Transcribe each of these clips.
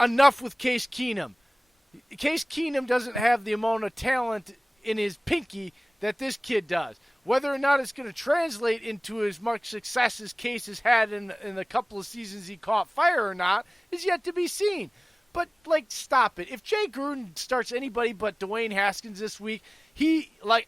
enough with Case Keenum. Case Keenum doesn't have the amount of talent in his pinky that this kid does. Whether or not it's going to translate into as much success as Case has had in the couple of seasons he caught fire or not is yet to be seen. But, stop it. If Jay Gruden starts anybody but Dwayne Haskins this week,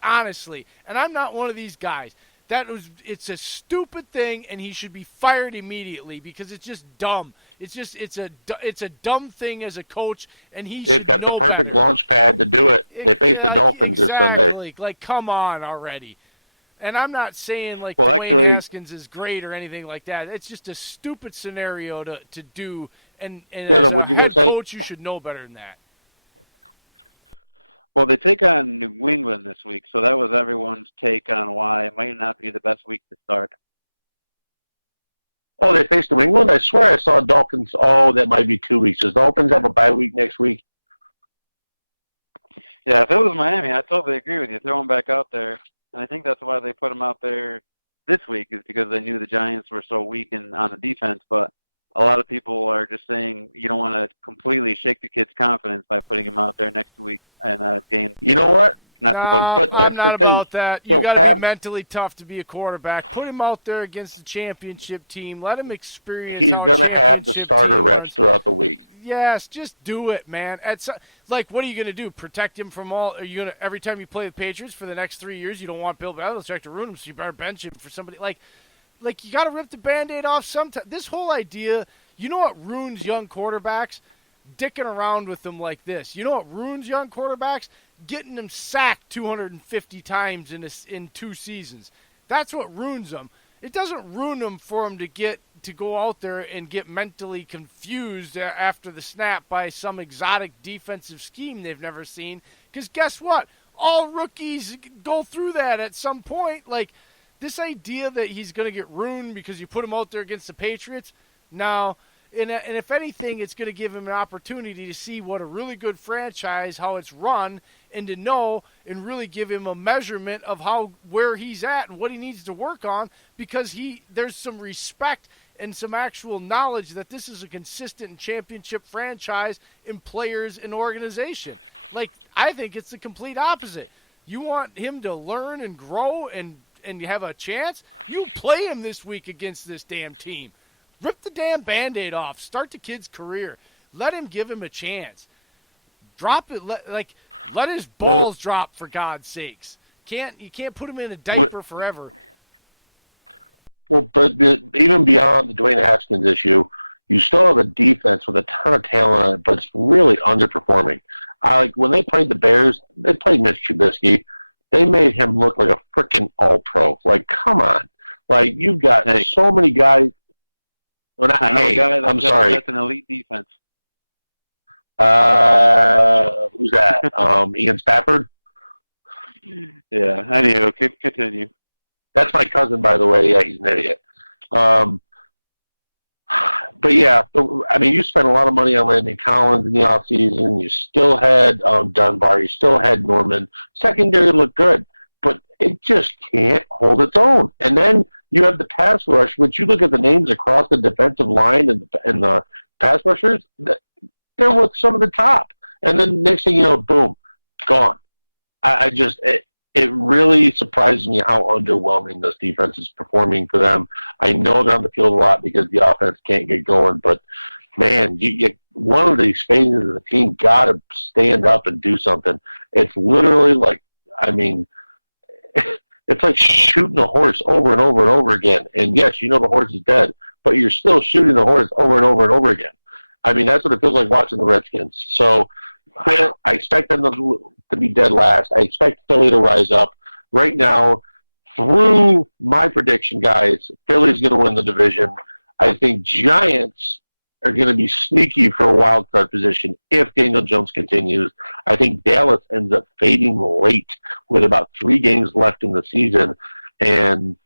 honestly, and I'm not one of these guys, it's a stupid thing, and he should be fired immediately because it's just dumb. It's a dumb thing as a coach, and he They've should got know the perfect better. launch pad to do it. They face the Dolphins this Sunday. Exactly. Come on already. And I'm not saying Dwayne Haskins is great or anything like that. It's just a stupid scenario to do. And as a head coach, you should know better than that. Well, they take on New England this week, so that was everyone's take on why it might not be the best week to start. Oh, they face New England? I swear I saw Dolphins. Oh, that might be 2 weeks. Does Dolphins have a bye week next week? Yeah, if it was Miami, I totally agree with you. Throw them back out there. And I think that's why they put them out there this week is because they knew the Giants were so weak on the defense. But a lot of people are just saying you don't want to completely shake the kid's confidence by putting him out there next week and game. You know what? I'm not about that. You got to be mentally tough to be a quarterback. Put him out there against the championship team. Let him experience. He's going to have the starter reps throughout the week. Yes, just do it, man. What are you going to do? Protect him from all? Are you going to every time you play the Patriots for the next 3 years? You don't want Bill Belichick to ruin him, so you better bench him for somebody like you got to rip the Band-Aid off sometime. This whole idea, you know what ruins young quarterbacks? Dicking around with them like this. You know what ruins young quarterbacks? Getting them sacked 250 times in 2 seasons. That's what ruins them. It doesn't ruin them for them to go out there and get mentally confused after the snap by some exotic defensive scheme they've never seen. Because guess what? All rookies go through that at some point. This idea that he's going to get ruined because you put him out there against the Patriots, no. And if anything, it's going to give him an opportunity to see what a really good franchise, how it's run, and to know and really give him a measurement of where he's at and what he needs to work on because there's some respect and some actual knowledge that this is a consistent and championship franchise in players and organization. I think it's the complete opposite. You want him to learn and grow and have a chance? You play him this week against this damn team. Rip the damn Band-Aid off. Start the kid's career. Let him give him a chance. Drop it. Let his balls drop, for God's sakes. You can't put him in a diaper forever. Well, but even beyond the Dwayne Haskins issue, you still have a defense with a ton of talent on it, but it's really underperforming. When they played the Bears, they played Mitch Trubisky. They made him look like a freaking all-pro. Come on. You've got so many guys. Well, I'm sorry. That's an elite defense. Who's that? Ian Spafford? Yeah, anyway, continue. That's my cousin, by the way. Yeah, he's an idiot. But yeah, you spent a lot of money on Landon Collins in the offseason. You still had Dunbar. You still had Norman. Secondary looked good, but it just can't hold its own. And then you have the pass rush, which you look at the names across the defensive line and the pass rushers, they're with some of the top. And then next thing you know, boom, gone. It really surprises me how underwhelming this defense is performing for them. I know they're on the field a lot because the offense can't get going, but man, one of these phases of the team got to stand up and do something. It's literally it's like shooting a horse over and over and over again. And yes, the horse is dead, but you're still shooting the horse over and over and over again. That's what it feels like watching the Redskins. So I expect them to be dead last. I expect Philly to rise up. Right now, through my prediction, guys, Philly's going to win the division. I think Giants are going to be sneaky for a wild card position if Daniel Jones continues. I think Dallas ends up fading late with about 3 games left in the season, and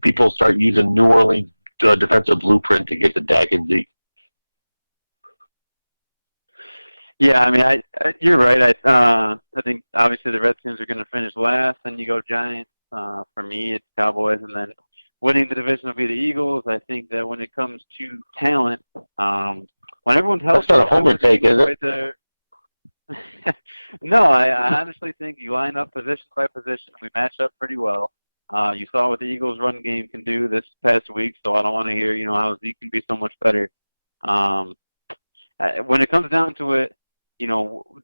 people start using New Orleans defensive blueprint to get to Dak and Zeke. Yeah, you're right. I think obviously the Redskins are going to finish last, then you go Giants. For me, it's Cowboys, and then winning the division will be the Eagles. I think that when it comes to talent, when everyone's healthy, That's not a homer take, is it? right there. No, I honestly think you line up position by position. We match up pretty well. You saw what the Eagles' run game can do this past week, so I don't want to hear, how Zeke can be so much better. When it comes down to it,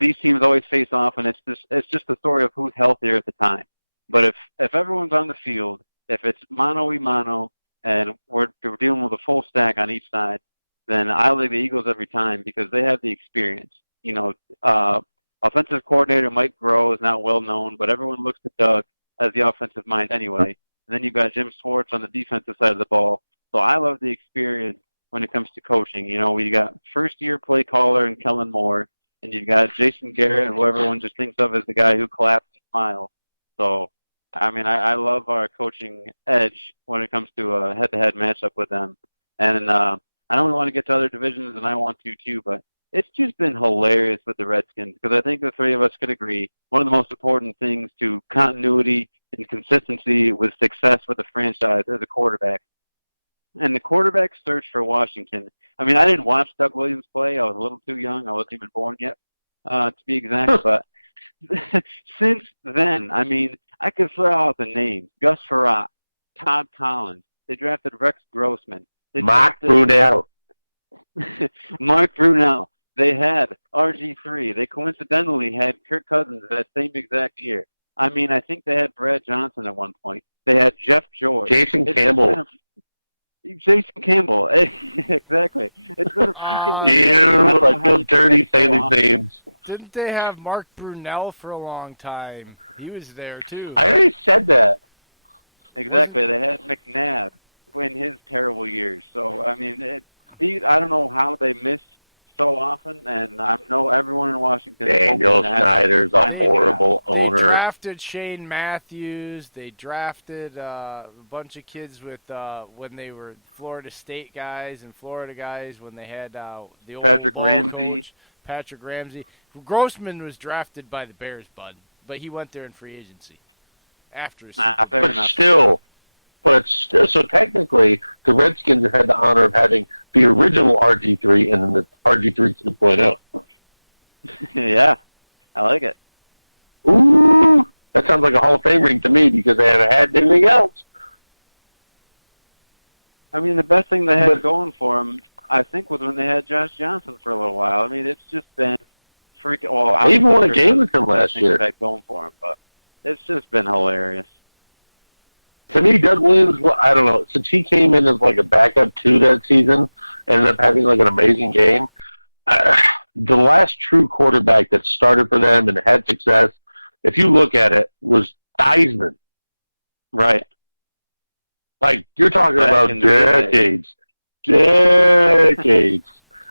these teams always face off, and it's just the story of who's healthier at the time. But if everyone's on the field, if it's mano-a-mano, and we're dealing with a full stack on each side, then I like the Eagles every time because they have the experience. Offensive coordinator Mike Groh is not well known, but everyone looks to Doug as the offensive mind anyway. And then you've got Jim Schwartz on the defensive side of the ball. So I love the experience when it comes to coaching. We got first-year play caller and Kellen Moore, and you've got Jason Garrett, who everyone just thinks of as the guy who claps and smiles. So, I love our coaching edge when it comes to a head-to-head matchup with them. And I don't really want to get to other divisions, and I want to too, but it's just been hilarious with the Redskins because I think the three of us could agree one of the most important things to continuity and consistency with success with the franchise is the quarterback. And the quarterback search for Washington, I didn't watch Doug Williams play. I was a little too young. I wasn't even born yet, to be exact. But since then, I could throw out the names. Gus Frerotte, Todd Collins. They drafted Rex Grossman. Mark Brunell. Mark Brunell. They had RG3. They coincidentally had Kirk Cousins that same exact year. I think they had Brad Johnson at one point. They had Jeff George. Jason Campbell. Jason Campbell. Exactly. It's been a freaking... I feel dirty saying these names. Didn't they have Mark Brunell for a long time? He was there, too. I already said that. Exactly. They had McNabb in his terrible years. So, I don't know how they missed so often, and I know everyone in Washington. Daniel Snyder's a horrible owner. They drafted Shane Matthews. They drafted a bunch of kids with when they were Florida State guys and Florida guys when they had the old Patrick Ramsey. Coach, Patrick Ramsey. Grossman was drafted by the Bears, bud, but he went there in free agency after his But so technically, the Redskins have had the honor of having the original RG3 and then the RG3 2.0. Yeah, I like it. Ooh, that sounds like a Hall of Fame ring to me because they haven't had anything else. The best thing they had going for them, I think, was when they had Josh Johnson for a little while. It's just been freaking... Well, they even won a game with him last year. Going for him, but it's just been hilarious. To me, Doug Williams, I don't know, since he came in as like a backup too that season, ended up having like an amazing game. The last true quarterback that started for them and had success, if you look at it, was Theismann. Right. Like, you're talking about decades. Decades.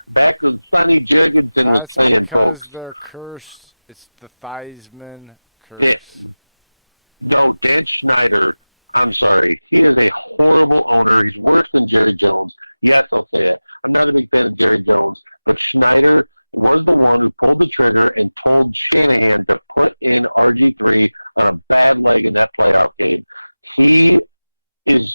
Back when Sonny Jurgensen was playing, folks. Their curse. It's the Theismann curse. No, Dan Schneider... I'm sorry. He is a horrible owner. He's worse than Jerry Jones. Yes, I'll say it. I'm not a big fan of Jerry Jones, but Schneider was the one who pulled the trigger and told Shanahan to put in RG3 on a bad leg in that playoff game. He doesn't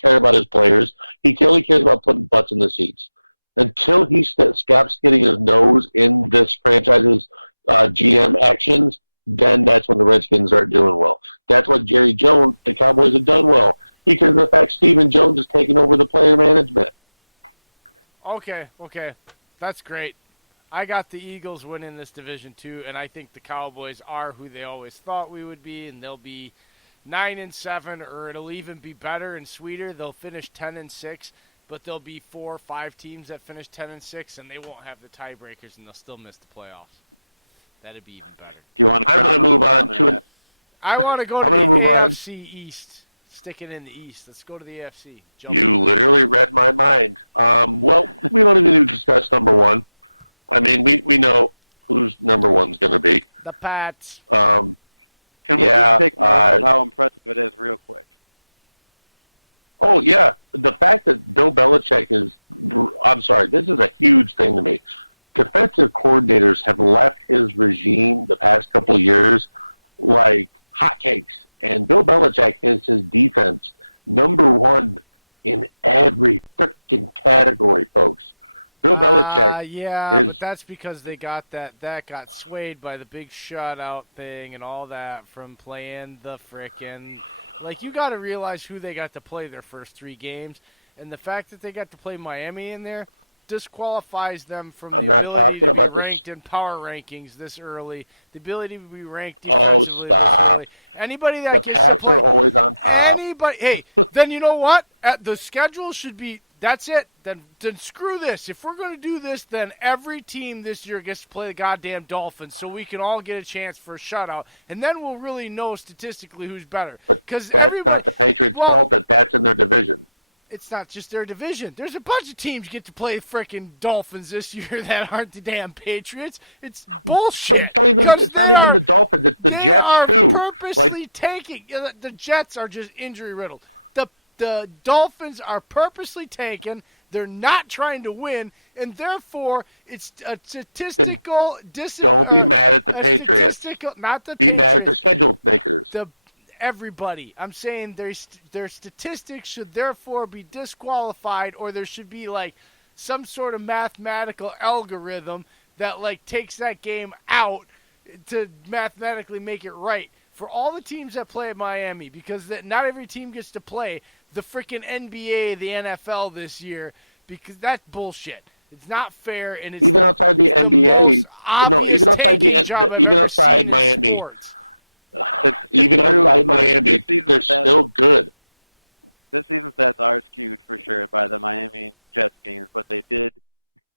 care about his players. He only cares about putting butts in the seats. Until he stops getting his nose in this franchise's GM actions, then that's when the Redskins aren't doing well. That's what Jerry Jones, the Cowboys, have done well. Because of the fact Stephen Jones is taking over the player management. Okay. That's great. I got the Eagles winning this division too, and I think the Cowboys are who they always thought we would be, and they'll be 9-7, or it'll even be better and sweeter. They'll finish 10-6, but there'll be 4 or 5 teams that finish 10-6, and they won't have the tiebreakers, and they'll still miss the playoffs. That'd be even better. Do you want to? I'm going to move on to it. I want to go to the AFC East. Sticking in the East. Let's go to the AFC. You literally read my mind. Well, we don't even need to discuss number one. We know who's number one's going to be. The Pats. Can we just take note of how impressive it is real quick? Oh, yeah. The fact that Bill Belichick is – I'm sorry, this is a huge thing to me. Defensive coordinators have left his regime the past couple of years like hotcakes. And Bill Belichick has his defense number one in every freaking category, folks. Bill Belichick yeah, is. but that's because they got that got swayed by the big shutout thing and all that from playing the frickin' like you got to realize who they got to play their first 3 games, and the fact that they got to play Miami in there disqualifies them from I'm the not ability talking to be about ranked this. in power rankings this early, the ability to be ranked Oh, defensively stop! this early. Anybody that The gets to Pats play are always on top. anybody, hey, then you know what? The schedule should be. That's it. Then screw this. If we're going to do this, then every team this year gets to play the goddamn Dolphins, so we can all get a chance for a shutout, and then we'll really know statistically who's better. But that's not the Patriots' fault that that's in their division. It's not just their division. There's a bunch of teams get to play the frickin' Dolphins this year that aren't the damn Patriots. It's bullshit. But it's not even the Dolphins. It's the Jets too. They are purposely tanking. The Jets are just injury riddled. The Dolphins are purposely tanking. They're not trying to win, and therefore it's a statistical disadvantage. Don't be mad at the Patriots. Not the Be Patriots. mad at the schedule makers. Everybody. I'm saying their statistics should therefore be disqualified, or there should be like some sort of mathematical algorithm that like takes that game out to mathematically make it right for all the teams that play at Miami, because not every team gets to play the freaking NBA, the NFL this year, because that's bullshit. It's not fair, and it's even outside the NBA. No, even outside Miami. Even outside Miami, they're still good. This season's stats are skewed for sure by the Miami Jets games, but they did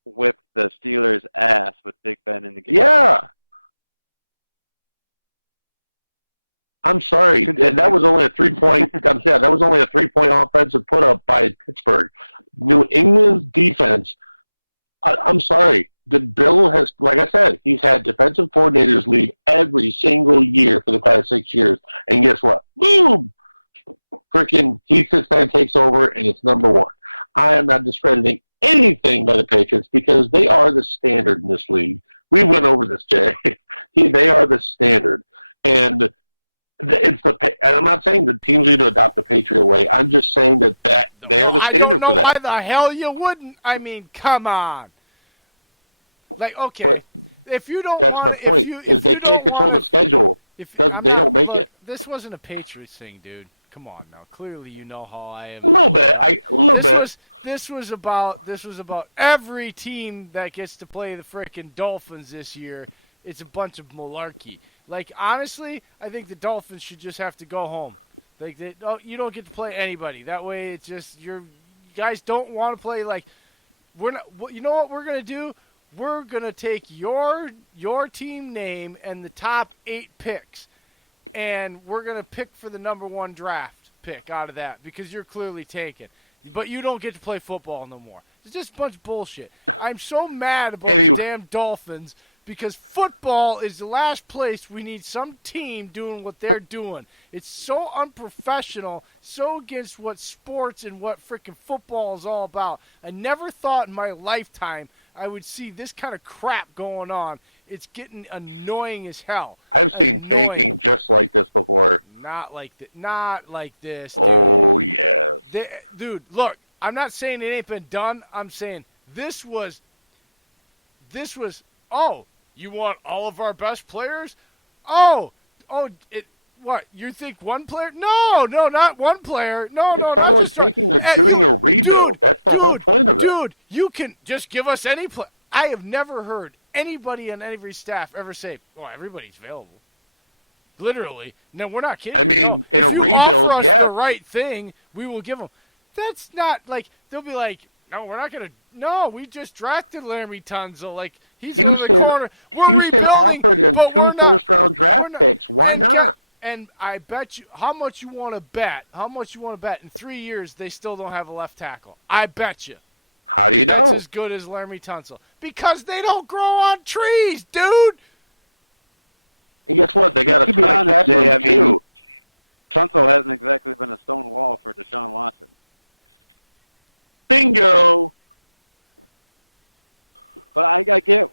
whip the Steelers' ass with Big Ben in the game. Yeah. I'm sorry, and that was only a 3-point. That was only a 3-point offensive put up by Pittsburgh. New England's defense. I'm sorry. The Bill has, like I said, he's had defensive coordinators leave every single year for the past 6 years, and guess what? Boom! Freaking he sits there and takes over, and it's number 1. I am not discrediting anything by the Patriots because they are the standard in this league. We went over this, Jay. They are the standard, and. And I'm not saying the teams need to adopt the Patriot way. I'm just saying that they are the standard for that. I don't know why the hell you wouldn't. I mean, come on. Like, okay, but if you don't that's want, my point, is they can't control the schedule. They don't make it. This wasn't a Patriots thing, dude. Come on now. Clearly you know how I am. A little bit. This was about every team that gets to play the frickin' Dolphins this year. It's a bunch of malarkey. Like, honestly, I think the Dolphins should just have to go home. Like, you don't get to play anybody. That way, it's just you guys don't want to play. Like, we're not. You know what we're gonna do? We're gonna take your team name and the top 8 picks, and we're gonna pick for the number 1 draft pick out of that because you're clearly taken. But you don't get to play football no more. It's just a bunch of bullshit. I'm so mad about the damn Dolphins. Because football is the last place we need some team doing what they're doing. It's so unprofessional, so against what sports and what freaking football is all about. I never thought in my lifetime I would see this kind of crap going on. It's getting annoying as hell. I've seen tanking just like this before. Not like this. Oh, yes. Dude, look, I'm not saying it ain't been done. I'm saying this was, oh, you want all of our best players? What? You think one player? No, not one player. No, it's not like taking. They're doing a rebuild. That's the whole point of it. Dude, you can just give us any play. I have never heard anybody on every staff ever say, "Oh, everybody's available." Literally. No, we're not kidding. I mean, in a rebuild, yes. If you offer us the yes. right thing, we will give them. That's not like they'll be like, "No, we're not going to." No, we just drafted Laremy Tunsil. Like he's in the corner. Houston offered him 2 first-round draft picks. Why not? And I bet you, how much you want to bet? In 3 years, they still don't have a left tackle. I bet you. How do you know? That's as good as Laremy Tunsil. Because they don't grow on trees, dude. And guess what? They got to be honest, Jay, I mean, Tunsil hasn't exactly been a stone wall for Deshaun Watson. Bingo. But I get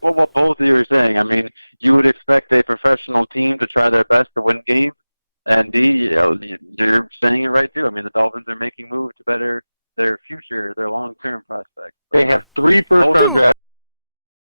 what both of you are saying. I mean, you would expect a professional team to try their best to win games, and you're saying it right too. I mean, the Dolphins are making moves to better their future, their long-term prospects. They have 3 first-round draft